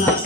ます。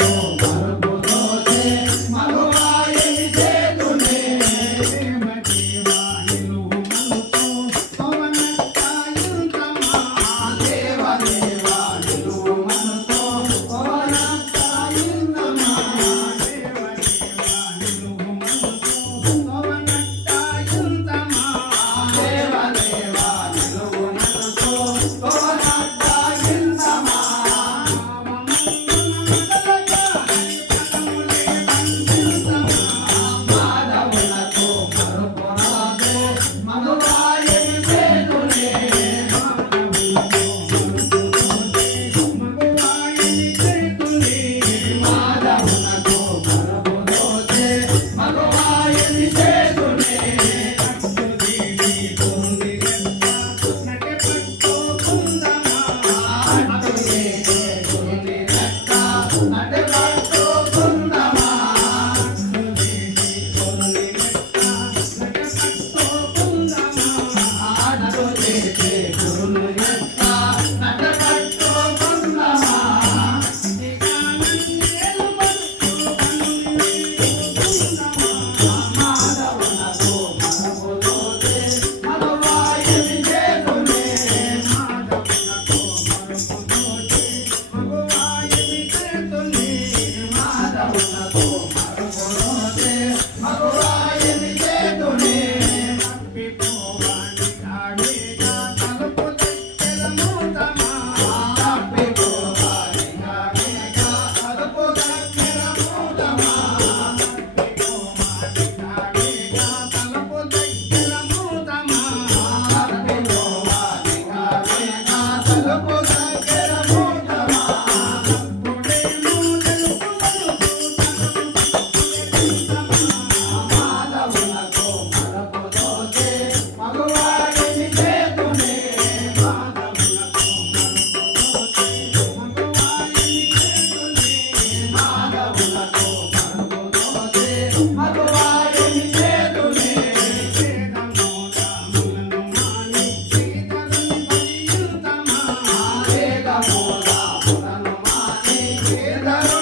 나.